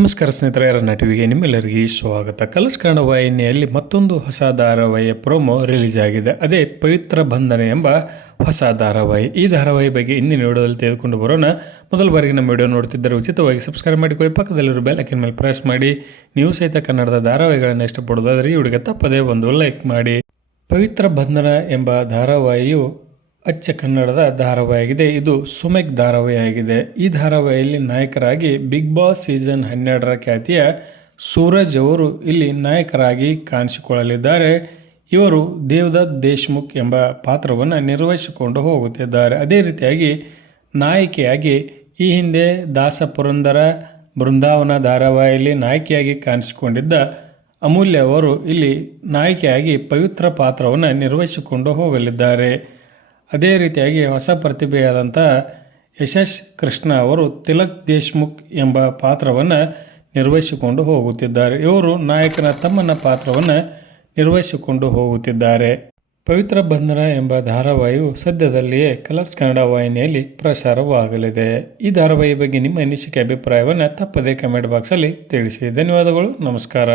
ನಮಸ್ಕಾರ ಸ್ನೇಹಿತರೆ ಯಾರ ಟಿವಿಗೆ ನಿಮ್ಮೆಲ್ಲರಿಗೂ ಸ್ವಾಗತ. ಕಲಸ್ ಕನ್ನಡ ವಾಹಿನಿಯಲ್ಲಿ ಮತ್ತೊಂದು ಹೊಸ ಧಾರಾವಾಹಿಯ ಪ್ರೋಮೋ ರಿಲೀಸ್ ಆಗಿದೆ. ಅದೇ ಪವಿತ್ರ ಬಂಧನ ಎಂಬ ಹೊಸ ಧಾರಾವಾಹಿ. ಈ ಧಾರಾವಾಹಿ ಬಗ್ಗೆ ಇಂದಿನ ವಿಡಿಯೋದಲ್ಲಿ ತೆಗೆದುಕೊಂಡು ಬರೋಣ. ಮೊದಲ ಬಾರಿಗೆ ನಮ್ಮ ವಿಡಿಯೋ ನೋಡ್ತಿದ್ದರೆ ಉಚಿತವಾಗಿ ಸಬ್ಸ್ಕ್ರೈಬ್ ಮಾಡಿಕೊಳ್ಳಿ. ಪಕ್ಕದಲ್ಲಿರೋ ಬೆಲ್ ಐಕನ್ ಮೇಲೆ ಪ್ರೆಸ್ ಮಾಡಿ. ನೀವು ಸಹಿತ ಕನ್ನಡದ ಧಾರಾವಾಹಿಗಳನ್ನು ಇಷ್ಟಪಡೋದಾದರೆ ಈ ಹುಡುಗ ತಪ್ಪದೇ ಒಂದು ಲೈಕ್ ಮಾಡಿ. ಪವಿತ್ರ ಬಂಧನ ಎಂಬ ಧಾರಾವಾಹಿಯು ಅಚ್ಚ ಕನ್ನಡದ ಧಾರಾವಾಹಿಯಾಗಿದೆ. ಇದು ಸುಮೆಕ್ ಧಾರಾವಾಹಿಯಾಗಿದೆ. ಈ ಧಾರಾವಾಹಿಯಲ್ಲಿ ನಾಯಕರಾಗಿ ಬಿಗ್ ಬಾಸ್ ಸೀಸನ್ ಹನ್ನೆರಡರ ಖ್ಯಾತಿಯ ಸೂರಜ್ ಅವರು ಇಲ್ಲಿ ನಾಯಕರಾಗಿ ಕಾಣಿಸಿಕೊಳ್ಳಲಿದ್ದಾರೆ. ಇವರು ದೇವದತ್ ದೇಶ್ಮುಖ್ ಎಂಬ ಪಾತ್ರವನ್ನು ನಿರ್ವಹಿಸಿಕೊಂಡು ಹೋಗುತ್ತಿದ್ದಾರೆ. ಅದೇ ರೀತಿಯಾಗಿ ನಾಯಕಿಯಾಗಿ ಈ ಹಿಂದೆ ದಾಸ ಪುರಂದರ ಬೃಂದಾವನ ಧಾರಾವಾಹಿಯಲ್ಲಿ ನಾಯಕಿಯಾಗಿ ಕಾಣಿಸಿಕೊಂಡಿದ್ದ ಅಮೂಲ್ಯ ಅವರು ಇಲ್ಲಿ ನಾಯಕಿಯಾಗಿ ಪವಿತ್ರ ಪಾತ್ರವನ್ನು ನಿರ್ವಹಿಸಿಕೊಂಡು ಹೋಗಲಿದ್ದಾರೆ. ಅದೇ ರೀತಿಯಾಗಿ ಹೊಸ ಪ್ರತಿಭೆಯಾದಂಥ ಯಶಸ್ ಕೃಷ್ಣ ಅವರು ತಿಲಕ್ ದೇಶ್ಮುಖ್ ಎಂಬ ಪಾತ್ರವನ್ನು ನಿರ್ವಹಿಸಿಕೊಂಡು ಹೋಗುತ್ತಿದ್ದಾರೆ. ಇವರು ನಾಯಕನ ತಮ್ಮನ ಪಾತ್ರವನ್ನು ನಿರ್ವಹಿಸಿಕೊಂಡು ಹೋಗುತ್ತಿದ್ದಾರೆ. ಪವಿತ್ರ ಬಂಧನ ಎಂಬ ಧಾರಾವಾಹಿಯು ಸದ್ಯದಲ್ಲಿಯೇ ಕಲರ್ಸ್ ಕನ್ನಡ ವಾಹಿನಿಯಲ್ಲಿ ಪ್ರಸಾರವಾಗಲಿದೆ. ಈ ಧಾರಾವಾಹಿ ಬಗ್ಗೆ ನಿಮ್ಮ ಅನಿಸಿಕೆ, ಅಭಿಪ್ರಾಯವನ್ನು ತಪ್ಪದೇ ಕಮೆಂಟ್ ಬಾಕ್ಸಲ್ಲಿ ತಿಳಿಸಿ. ಧನ್ಯವಾದಗಳು, ನಮಸ್ಕಾರ.